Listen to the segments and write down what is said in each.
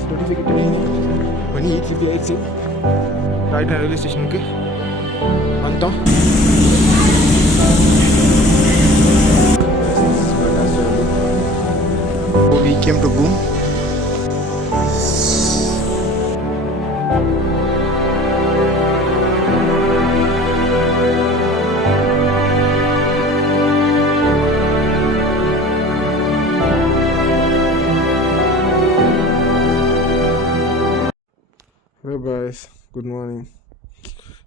Twenty five கிட்ட மணி eight fifty ஆயிடுச்சு ரைட் ரயில்வே ஸ்டேஷனுக்கு வந்துட்டோம் We came to Boom. Good morning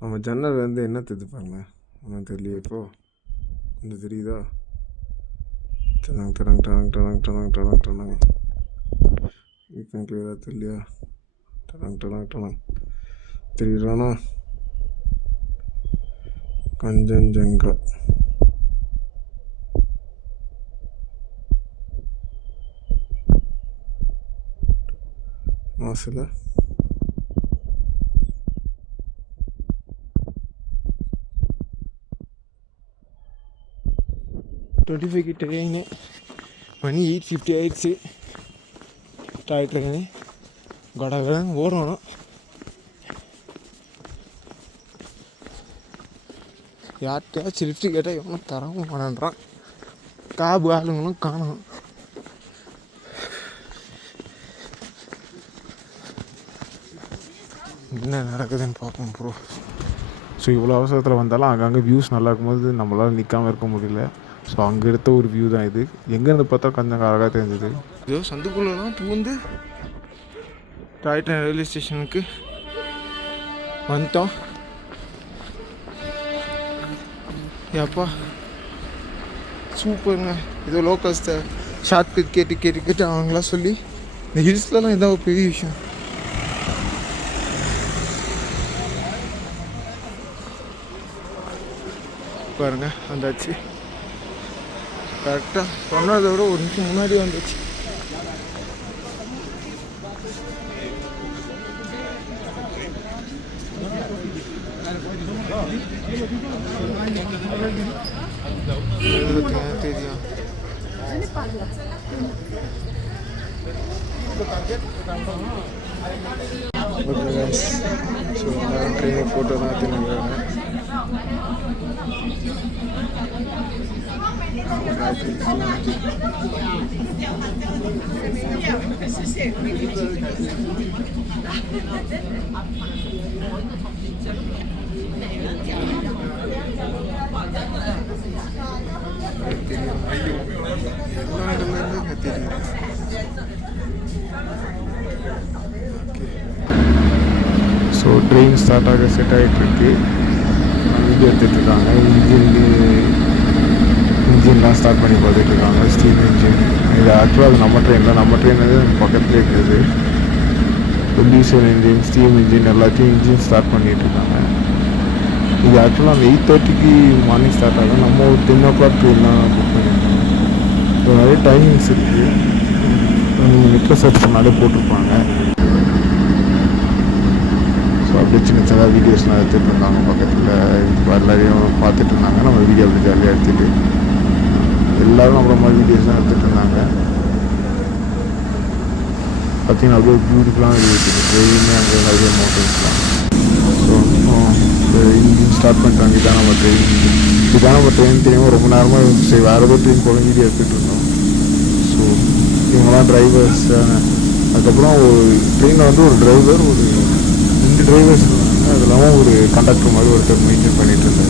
நம்ம ஜன்னல் வந்து என்ன தெரிஞ்சு பாருங்க? ஒன்றும் தெரியலையே இப்போ. கொஞ்சம் தெரியுதா? டனங் டனங் டனங் டனங் டனங் டனங் டனங். வீக்கம் கிளியராக தெரியலையா? டனங் டனங் டனங். தெரியுறானா கஞ்சன்ஜங்கா மாசில்? டுவெண்ட்டி ஃபைவ் கிட்ட ஏங்க மணி எயிட் ஃபிஃப்டி ஆயிடுச்சு. டாய்ட்ருக்கேன் கொடா கடன்னு ஓடணும். யார்கிட்டயாச்சும் லிஃப்ட் கேட்டால் எவனும் தரவும் பண்ணுறான் காபு ஆளுங்களும் காணும். என்ன நடக்குதுன்னு பார்ப்போம் ப்ரோ ஸோ இவ்வளோ அவசரத்தில் வந்தாலும் அங்கங்கே வியூஸ் நல்லா இருக்கும்போது நம்மளால் நிற்காமல் இருக்க முடியல. ஸோ அங்கே எடுத்த ஒரு வியூ தான் இது. எங்கேருந்து பார்த்தா கொஞ்சம் அழகாக தெரிஞ்சது. இதோ சந்துக்குள்ளலாம் பூந்து டாய்டன் ரயில்வே ஸ்டேஷனுக்கு வந்துட்டோம். ஏப்பா சூப்பருங்க ஏதோ லோக்கல்ஸை ஷார்ட்கட் கேட்டு கேட்டு கேட்டு அவங்களாம் சொல்லி இந்த ஹில்ஸ்லலாம் இதான் ஒரு பெரிய விஷயம். பாருங்க வந்தாச்சு. கரெக்டாக சொன்னதை விட ஒரு நிமிஷம் முன்னாடி வந்துச்சு. தெரியும் ஸோ எல்லாரும் ஃபோட்டோ தான் எடுத்துன்னு எல்லா இடம்லேருந்து இங்கே தெரியும் ஸோ ட்ரெயின் ஸ்டார்ட் ஆக செட் ஆகிட்டு இருக்கு வீடியோ எடுத்துட்டு இருக்காங்க இன்ஜின்லாம் ஸ்டார்ட் பண்ணி பார்த்துட்டு இருக்காங்க ஸ்டீம் இன்ஜின் இது ஆக்சுவலாக அது நம்ம ட்ரெயின் தான். நம்ம ட்ரெயின் வந்து பக்கத்துலேயே இருக்குது. டீசல் இன்ஜின் ஸ்டீம் இன்ஜின் எல்லாத்தையும் இன்ஜின் ஸ்டார்ட் பண்ணிகிட்ருக்காங்க இருக்காங்க இது ஆக்சுவலாக அந்த எயிட் தேர்ட்டிக்கு மார்னிங் ஸ்டார்ட் ஆகும் நம்ம ஒரு டென் ஓ கிளாக் ட்ரெயின்லாம் புக் பண்ணியிருக்கோம். இப்போ நிறைய டைமிங்ஸ் இருக்குது நீங்கள் நெட்டில் சர்ச் பண்ணாலே போட்டிருப்பாங்க. அப்படியே சின்ன சின்னதாக வீடியோஸ்லாம் எடுத்துகிட்டு இருந்தாங்க. பக்கத்தில் எல்லாரையும் பார்த்துட்டு இருந்தாங்க. நம்ம வீடியோ அப்படி ஜாலியாக எடுத்துகிட்டு எல்லோரும் நம்மள மாதிரி வீடியோஸ் தான் எடுத்துகிட்டு இருந்தாங்க. பார்த்தீங்கன்னா அப்படியே பியூட்டிஃபுல்லான வியூ இருக்குது ட்ரெயின் அங்கே நிறைய மோட்டர்ஸ்லாம் ஸோ இன்ஜின் ஸ்டார்ட் பண்ணிட்டாங்க. இதான் நம்ம ட்ரெயின் இதான் நம்ம ட்ரெயின் தெரியாமல் ரொம்ப நேரமாக சரி வேறு ஏதோ ட்ரெயின் போல வீடியோ எடுத்துகிட்டு இருந்தோம். ஸோ இவங்களாம் டிரைவர்ஸ் அதுக்கப்புறம் ஒரு ட்ரெயினில் வந்து ஒரு டிரைவர் ஒரு ரெண்டு டிரைவர்ஸ் அது இல்லாமல் ஒரு கண்டக்டர் மாதிரி ஒருத்தர் மெயின்டைன் பண்ணிட்டு இருந்தார்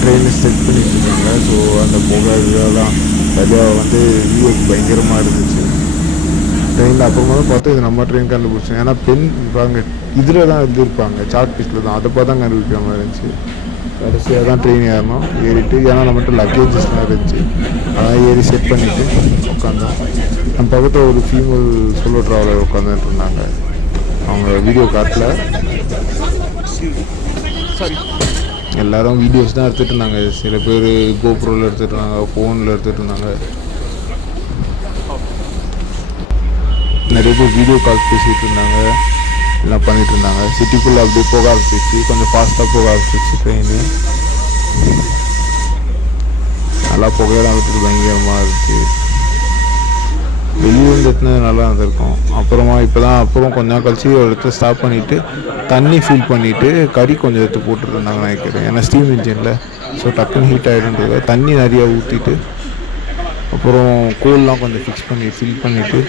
ட்ரெயினை செட் பண்ணிட்டு இருக்காங்க. ஸோ அந்த புகை இதெல்லாம் நிறையா வந்து வியூக்கு பயங்கரமாக இருந்துச்சு. ட்ரெயினில் அப்புறமா தான் பார்த்தா இது நம்ம ட்ரெயின் கண்டுபிடிச்சோம். ஏன்னா பெண் பாருங்க இதில் தான் இது இருப்பாங்க பீஸில் தான் அதை பார்த்தா கண்டுபிடிக்கிற மாதிரி இருந்துச்சு. கடைசியாக தான் ட்ரெயின் ஏறணும். ஏறிட்டு ஏன்னா நம்மகிட்ட லக்கேஜஸ்லாம் இருந்துச்சு. அதான் ஏறி செட் பண்ணிவிட்டு உட்காந்தோம் நம்ம பக்கத்தில் ஒரு ஃபீமேல் சோலோ ட்ராவலர் உட்காந்துட்டு இருந்தாங்க. அவங்க வீடியோ காட்டில். சாரி எல்லாரும் வீடியோஸ் தான் எடுத்துகிட்டு இருந்தாங்க. சில பேர் கோப்ரோவில் எடுத்துகிட்டு இருந்தாங்க ஃபோனில் எடுத்துகிட்டு இருந்தாங்க. நிறைய பேர் வீடியோ கால் பேசிகிட்டு இருந்தாங்க. எல்லாம் பண்ணிகிட்டு இருந்தாங்க சிட்டிக்குள்ளே அப்படியே போக ஆரம்பிச்சிச்சு. கொஞ்சம் ஃபாஸ்ட்டாக போக ஆரம்பிச்சிச்சு ட்ரெயின் நல்லா புகையெல்லாம் விட்டுட்டு பயங்கரமாக இருந்துச்சு. வெளியே வந்து எத்தினது நல்லா இருந்திருக்கும். அப்புறமா இப்போ தான் அப்புறம் கொஞ்ச நாள் கழிச்சு ஒரு இடத்துல ஸ்டாப் பண்ணிவிட்டு தண்ணி ஃபில் பண்ணிவிட்டு கறி கொஞ்சம் எடுத்து போட்டுருந்தாங்க நினைக்கிறேன் ஏன்னா ஸ்டீம் இன்ஜினில் ஸோ டக்குன்னு ஹீட் ஆகிடுன்றது தண்ணி நிறையா ஊற்றிட்டு அப்புறம் கோல்லாம் கொஞ்சம் ஃபிக்ஸ் பண்ணி ஃபில் பண்ணிவிட்டு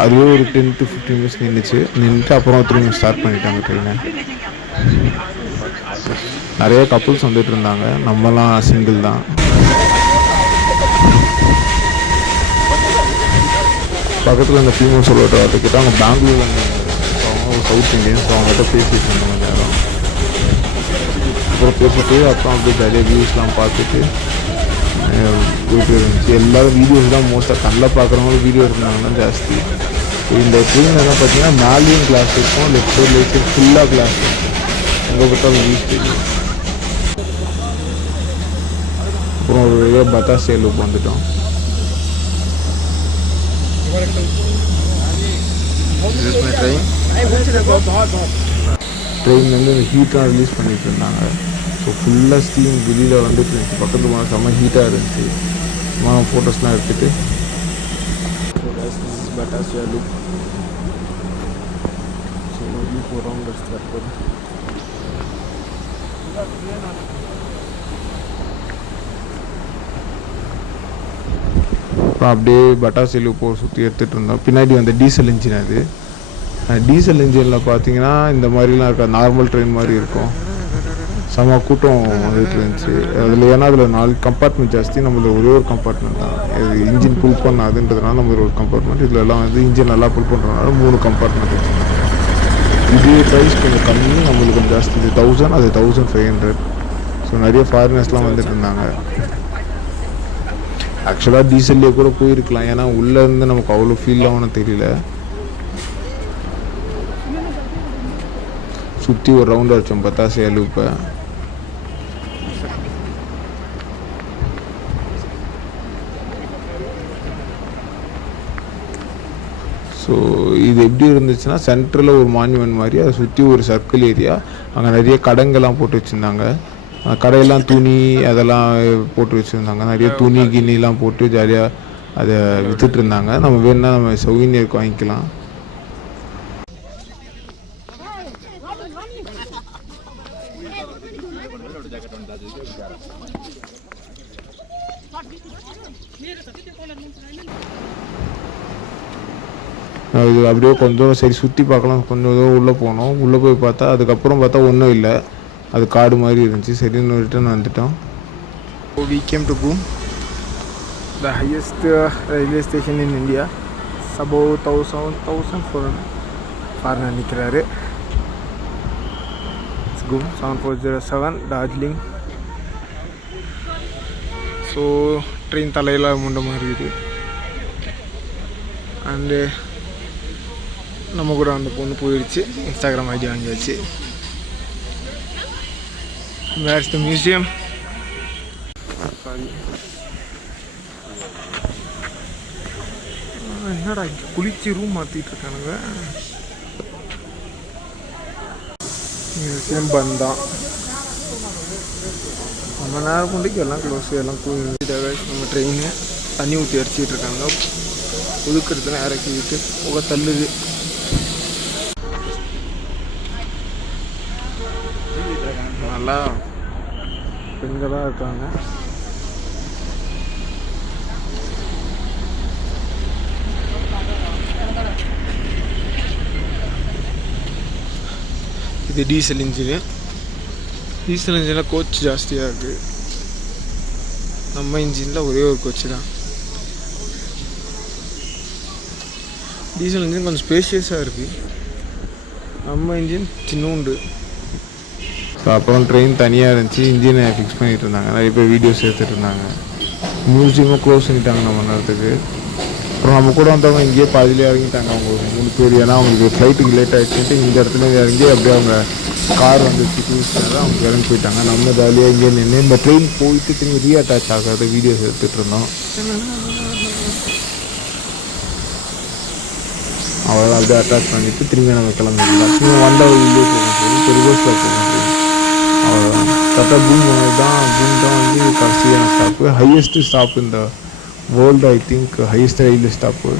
அதுவே ஒரு டென் டு ஃபிஃப்டீன் மினிட்ஸ் நின்றுச்சு நின்றுட்டு அப்புறம் திரும்பி ஸ்டார்ட் பண்ணிட்டாங்க ட்ரெயினை நிறைய கப்புள்ஸ் வந்துட்டு இருந்தாங்க. நம்மலாம் சிங்கிள் தான். பக்கத்தில் அந்த ஃபீமேல் சொல்லிட்டு வரதுக்கிட்ட அவங்க பெங்களூர்ல ஸோ அவங்க சவுத் இந்தியன்ஸ் அவங்ககிட்ட பேசிட்டு இருந்தாங்க நேரம் அப்புறம் பேசிட்டு அப்புறம் அப்படியே ஜாலியாக வியூஸ்லாம் பார்த்துட்டு போயிட்டு இருந்துச்சு. எல்லாரும் வீடியோஸ் தான் மோஸ்ட்டாக கண்ணில் பார்க்குறவங்க வீடியோ இருந்தாங்கன்னா ஜாஸ்தி. இந்த ட்ரெயின் என்ன பார்த்தீங்கன்னா மேலேயும் கிளாஸ் இருக்கும் லெஃப்ட் சைட் லைட் சைட் ஃபுல்லாக கிளாஸ் இருக்கும். எங்கே பார்த்தாலும் வியூஸ் தெரியும். அப்புறம் ஒரு வழியாக பத்தாஸ் சேலுக்கு வந்துட்டோம். ட்ரெயின்லேருந்து இந்த ஹீட்லாம் ரிலீஸ் பண்ணிட்டு இருந்தாங்க. ஸோ ஃபுல்லாக ஸ்டீம் வெளியில் வந்துட்டு இருந்துச்சு பக்கத்து போனால் செம்ம ஹீட்டாக இருந்துச்சு. சும்மா ஃபோட்டோஸ்லாம் எடுத்துட்டு. பட்டாசியா லுக் ஸோ போகிறோம் தற்போது அப்புறம் அப்படியே பட்டாசிலு போ சுற்றி எடுத்துகிட்டு இருந்தோம். பின்னாடி வந்து டீசல் இன்ஜின் அது. டீசல் இன்ஜினில் பார்த்தீங்கன்னா இந்த மாதிரிலாம் இருக்கா நார்மல் ட்ரெயின் மாதிரி இருக்கும். செம கூட்டம் வந்துட்டு இருந்துச்சு. அதில் ஏன்னா அதில் நாலு கம்பார்ட்மெண்ட் ஜாஸ்தி நம்மளது ஒரே ஒரு கம்பார்ட்மெண்ட் தான். இது இன்ஜின் புல் பண்ணாதுன்றதுனால நம்ம ஒரு கம்பார்ட்மெண்ட் இதில் எல்லாம் வந்து இன்ஜின் நல்லா புல் பண்ணுறதுனால மூணு கம்பார்ட்மெண்ட் வச்சுருந்தாங்க இது ப்ரைஸ் கொஞ்சம் கம்மி நம்மளுக்கு கொஞ்சம் ஜாஸ்தி. இது தௌசண்ட் அது தௌசண்ட் ஃபைவ் ஹண்ட்ரட் ஸோ நிறைய ஃபாரினர்ஸ்லாம் வந்துட்டு இருந்தாங்க. ஆக்சுவலாக டீசல்லே கூட போயிருக்கலாம். ஏன்னா உள்ளே இருந்து நமக்கு அவ்வளோ ஃபீல் ஆகணும் தெரியல. சுற்றி ஒரு ரவுண்ட் அடித்தோம் பத்தாசை எழுப்ப ஸோ இது எப்படி இருந்துச்சுன்னா சென்டரில் ஒரு மான்யூமெண்ட் மாதிரி அதை சுற்றி ஒரு சர்க்கிள் ஏரியா அங்கே நிறைய கடைங்கெல்லாம் போட்டு வச்சுருந்தாங்க. கடையெல்லாம் துணி அதெல்லாம் போட்டு வச்சுருந்தாங்க. நிறைய துணி கிணிலாம் போட்டு ஜாலியாக அதை வித்துட்டு இருந்தாங்க. நம்ம வேணும்னா நம்ம சௌகரியருக்கு வாங்கிக்கலாம். இது அப்படியே கொஞ்சம் சரி சுற்றி பார்க்கலாம். கொஞ்சம் தூரம் உள்ளே போனோம். உள்ளே போய் பார்த்தா அதுக்கப்புறம் பார்த்தா ஒன்றும் இல்லை. அது காடு மாதிரி இருந்துச்சு. சரின்னு ரிட்டர்ன் வந்துட்டோம். We came to Boom the highest railway station in India India. It's about 1000, 1400 foreigner நிற்கிறாரு Ghum seven four zero seven Darjeeling so train தலையில் முண்ட மாதிரி இருக்குது அண்டு நம்ம கூட அந்த பொண்ணு போயிடுச்சு. இன்ஸ்டாகிராம் ஐடி வாங்கியாச்சு. வேர்ஸ் த மியூசியம் சாரி என்னடா இங்கே குளிச்சு ரூம் மாற்றிட்டு இருக்கானுங்க. மியூசியம் பந்த். தான் ரொம்ப நேரம் கொண்டுக்கு எல்லாம் க்ளோஸ் எல்லாம் நம்ம ட்ரெயினு தண்ணி ஊற்றி அடிச்சிட்டு இருக்காங்க. ஒதுக்குறதுலாம் இறக்கி விட்டு புகை தள்ளுது. நல்லா பெண்களாக இருக்காங்க. இது டீசல் இன்ஜினு. டீசல் இன்ஜினில் கோச் ஜாஸ்தியாக இருக்குது நம்ம இன்ஜினில் ஒரே ஒரு கோச் தான். டீசல் இன்ஜின் கொஞ்சம் ஸ்பேஷியஸாக இருக்குது நம்ம இன்ஜின் சின்னூண்டு ஸோ அப்புறம் ட்ரெயின் தனியாக இருந்துச்சு இன்ஜினை ஃபிக்ஸ் பண்ணிகிட்டு இருந்தாங்க. நிறைய பேர் வீடியோஸ் எடுத்துகிட்டு இருந்தாங்க. மியூசியமும் க்ளோஸ் பண்ணிட்டாங்க நம்ம நேரத்துக்கு. அப்புறம் நம்ம கூட வந்தவங்க இங்கேயே பாதியிலே இறங்கிட்டாங்க அவங்க ஒரு மூணு பேர். ஏன்னா அவங்களுக்கு ஃப்ளைட்டுக்கு லேட் ஆகிடுச்சுட்டு இந்த இடத்துல இறங்கி அப்படியே அவங்க கார் வந்துச்சு டூரிஸ்ட்னால அவங்க இறங்கி போயிட்டாங்க. நம்ம ஜாலியாக இங்கே நின்று இந்த ட்ரெயின் போயிட்டு திரும்பி ரீஅட்டாச் ஆகாத வீடியோஸ் எடுத்துகிட்டு இருந்தோம். அவ்வளோதான் அப்படியே அட்டாச் பண்ணிட்டு திரும்பி நம்ம கிளம்பிடலாம். திரும்பி வந்த வீடியோ போக முடியும் இப்போ கரெக்டாக பூம் தான் பூம் தான் வந்து கடைசியான ஸ்டாப்பு ஹையஸ்ட்டு ஸ்டாப் இந்த world I think highest railway stop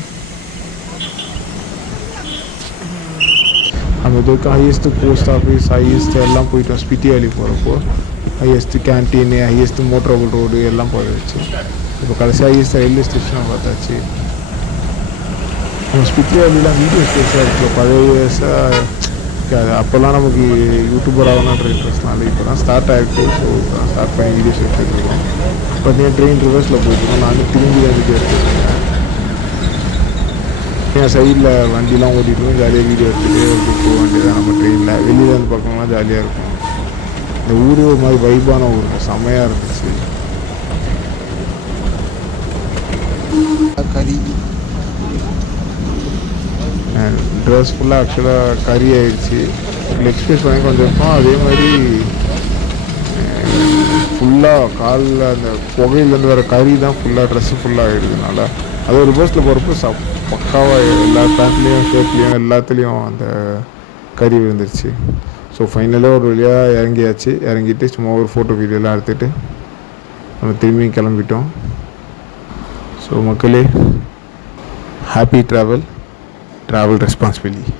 நம்ம இது ஹையஸ்ட் போஸ்ட் ஆஃபீஸ் ஹையஸ்ட் எல்லாம் போயிட்டோம் ஸ்பிட்டி வேலி போகிறப்போ highest canteen highest motorable road எல்லாம் போயிடுச்சு இப்போ கடைசி ஹையஸ்ட் ரயில்வே ஸ்டேஷனை பார்த்தாச்சு. நம்ம ஸ்பிட்டி வேலிலாம் வீடியோ ஸ்டேஷனாக இருக்குது பழைய இருக்காது. அது அப்போல்லாம் நமக்கு யூடியூபர் ஆகணுன்ற இன்ட்ரெஸ்ட்னால இப்போ தான் ஸ்டார்ட் ஆகிருக்கு ஸோ ஸ்டார்ட் பண்ணி வீடியோஸ் எடுத்துருக்கோம் பார்த்தீங்கன்னா ட்ரெயின் ரிவர்ஸில் போயிட்டுருக்கோம் நானும் திரும்பி வீடியோ எடுத்துருக்கேன் என் சைடில் வண்டிலாம் ஓட்டிட்டு ஜாலியாக வீடியோ எடுத்துகிட்டு அப்படி போக வேண்டியதான் நம்ம ட்ரெயினில் வெளியில் வந்து பார்க்கணும்னா ஜாலியாக இருக்கும். இந்த ஊர் ஒரு மாதிரி வைபான ஊர். செம்மையாக இருந்துச்சு. கறி. ட்ரெஸ் ஃபுல்லாக ஆக்சுவலாக கறி ஆயிடுச்சு. லெக் ஸ்பேஸ் பண்ணி கொஞ்சம் அதே மாதிரி ஃபுல்லாக காலில் அந்த புகையிலேருந்து வர கறி தான் ஃபுல்லாக ட்ரெஸ்ஸு ஃபுல்லாக ஆகிடுதுனால அது ஒரு பஸ்ஸில் போகிறப்ப ச பக்காவாக எல்லா பேண்ட்லேயும் ஷர்ட்லேயும் எல்லாத்துலேயும் அந்த கறி விழுந்துருச்சு. ஸோ ஃபைனலாக ஒரு வழியாக இறங்கியாச்சு. இறங்கிட்டு சும்மா ஒரு ஃபோட்டோ வீடியோலாம் எடுத்துகிட்டு நம்ம திரும்பியும் கிளம்பிட்டோம். ஸோ மக்களே ஹாப்பி ட்ராவல் ட்ராவல் ரெஸ்பான்சிபிலிட்டி